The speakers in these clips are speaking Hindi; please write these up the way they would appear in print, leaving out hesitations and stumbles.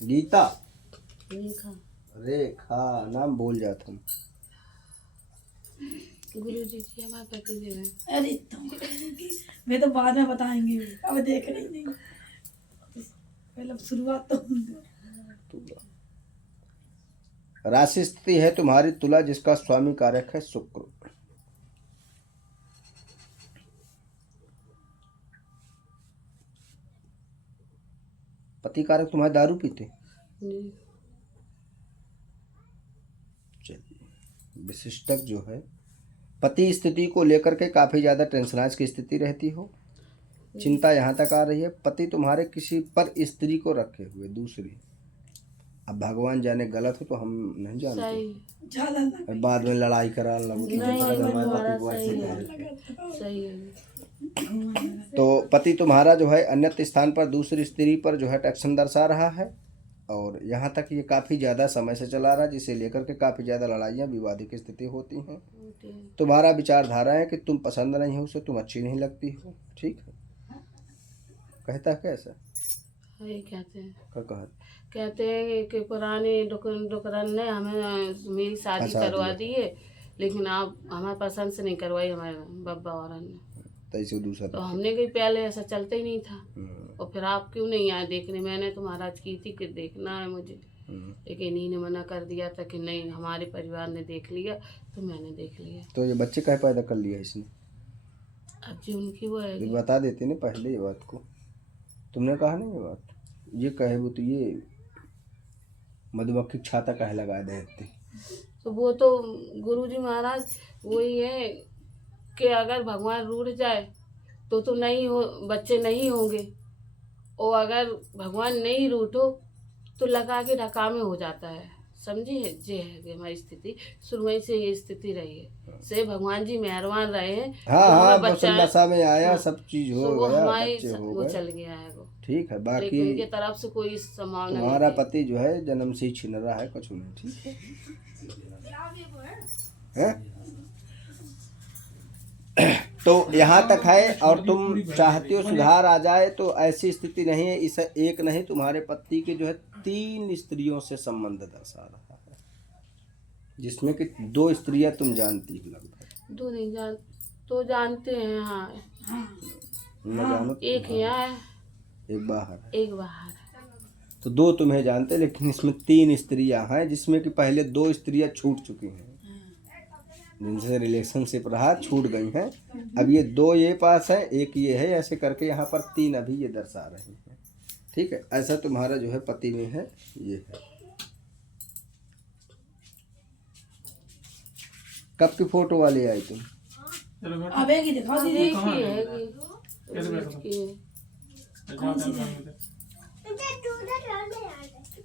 गीता, रेखा। रेखा नाम भूल जाता हूँ। गुरुजी की हमारे पति देव है। अरे मैं तो बाद में बताएंगे, अब देख रही नहीं, पहले शुरुआत तो। तुला राशि स्थिति है तुम्हारी तुला, जिसका स्वामी कारक है शुक्र। पति कारक तुम्हारे दारू पीते। नहीं। चलिए, विशिष्टक जो है पति स्थिति को लेकर के काफी ज्यादा टेंशनाइज की स्थिति रहती हो। चिंता यहाँ तक आ रही है, पति तुम्हारे किसी पर स्त्री को रखे हुए दूसरी। अब भगवान जाने गलत हो तो हम नहीं जानते, सही। ज्यादा ना और बाद में लड़ाई करा लगो कि नहीं, हमारे तुम्हारा पति को ऐसे सही है। कहा। सही है। तो पति तुम्हारा जो है अन्यत्र स्थान पर दूसरी स्त्री पर जो है अट्रैक्शन दर्शा रहा है, और यहाँ तक ये काफ़ी ज़्यादा समय से चला रहा है, जिसे लेकर के काफ़ी ज़्यादा लड़ाइयाँ विवादी की स्थिति होती हैं। तुम्हारा विचारधारा है कि तुम पसंद नहीं हो उसे, तुम अच्छी नहीं लगती हो। ठीक है, कहता है कैसा वही कहते हैं। क्या कहा? कहते हैं कि पुरानी डुकरन ने हमें मेरी शादी अच्छा, करवा दिया। दी है, लेकिन आप हमारे पसंद से नहीं करवाई हमारे बब्बा और ने। तो इसे दूसरा तो हमने कहीं पहले ऐसा चलता ही नहीं था। हम्म, और फिर आप क्यों नहीं आए देखने? मैंने तो महाराज की थी कि देखना है मुझे, लेकिन इन्हीं ने मना कर दिया था कि नहीं, हमारे परिवार ने देख लिया तो मैंने देख लिया। तो ये बच्चे कहीं पैदा कर लिया इसने? अब जी उनकी वो है। ये बता देती ना पहले ये बात को, तुमने कहा नहीं ये बात। ये कहे वो तो ये मधुमक्खी छाता कहे लगा देती। तो वो तो गुरुजी महाराज वही है कि अगर भगवान रूठ जाए तो नहीं हो, बच्चे नहीं होंगे। और अगर भगवान नहीं रूठो तो लगा के ढकामे हो जाता है। समझिए, ये है कि हमारी स्थिति शुरू से ये स्थिति रही है। से भगवान जी मेहरबान रहे हैं। हाँ तो हाँ, हमें बच्चा बसा में आया, हाँ, सब चीज हो तो वो गया, हमारी बच्चे हो वो गए, चल गया है वो। ठीक है। लेकिन बाकी उनके तरफ से कोई संभावना नहीं तुम्हारा थी। पति जो है जन्म से ही छिन रहा है, कुछ नहीं। ठीक है? तो यहाँ तक है, और तुम चाहते हो सुधार आ जाए, तो ऐसी स्थिति नहीं है। इस एक नहीं, तुम्हारे पति के जो है 3 स्त्रियों से संबंध दर्शा रहा है, जिसमें कि 2 स्त्रियां तुम जानती हो लगभग। 2 नहीं जान तो जानते हैं। हाँ, न जानो तो एक यहाँ है, एक बाहर है, एक बाहर है। तो 2 तुम्हें जानते, लेकिन इसमें 3 स्त्रियां हैं, जिसमें कि पहले 2 स्त्रियां छूट चुकी हैं, जिनसे रिलेशनशिप रहा, छूट गई हैं। अब ये 2 ये पास है, एक ये है, ऐसे करके यहाँ पर 3 अभी ये दर्शा रहे हैं। ठीक है, ऐसा तुम्हारा जो है पति में है, ये है। कब की फोटो वाली आई तुम? अब एक ही दिखाओ दीदी। की है की कौन सी है?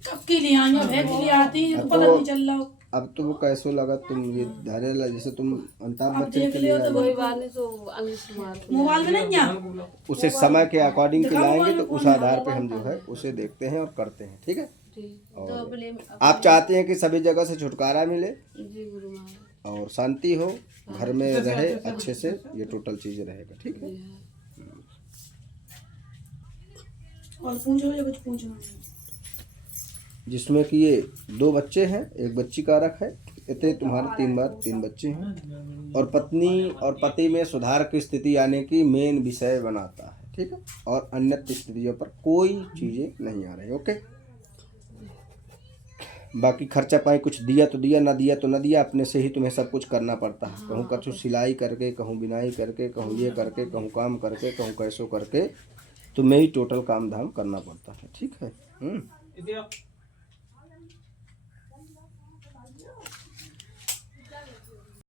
कब की ले आई? अब एक लिए आती है तो पता नहीं चल रहा। अब तो वो कैसो लगा तुम ये धारे ला, जैसे तुम अमिताभ अब बच्चन देख के लियो लिए तो कोई बात नहीं। तो अंग्रेज मोबाइल में नहीं है, उसे समय के अकॉर्डिंग के लाएंगे, तो उस आधार पे हम जो है उसे देखते हैं और करते हैं। ठीक है, और आप चाहते हैं कि सभी जगह से छुटकारा मिले जी गुरु महाराज। और शांति हो, घर में रहे अच्छे से, ये टोटल चीज़ रहेगा। ठीक है, और पूछो या कुछ पूछना है? जिसमें कि ये 2 बच्चे हैं, एक बच्ची कारक है, इतने तुम्हारे 3 बच्चे हैं, और पत्नी और पति में सुधार की स्थिति आने की मेन विषय बनाता है। ठीक है, और अन्य स्थितियों पर कोई चीज़ें नहीं आ रही। ओके, बाकी खर्चा पानी कुछ दिया तो दिया, ना दिया तो ना दिया, अपने से ही तुम्हें सब कुछ करना पड़ता है। कहूँ कछु सिलाई करके, कहूँ बिनाई करके, कहूँ ये करके, कहूँ काम करके, कहूँ कैसो करके, तुम्हें ही टोटल काम धाम करना पड़ता है। ठीक है।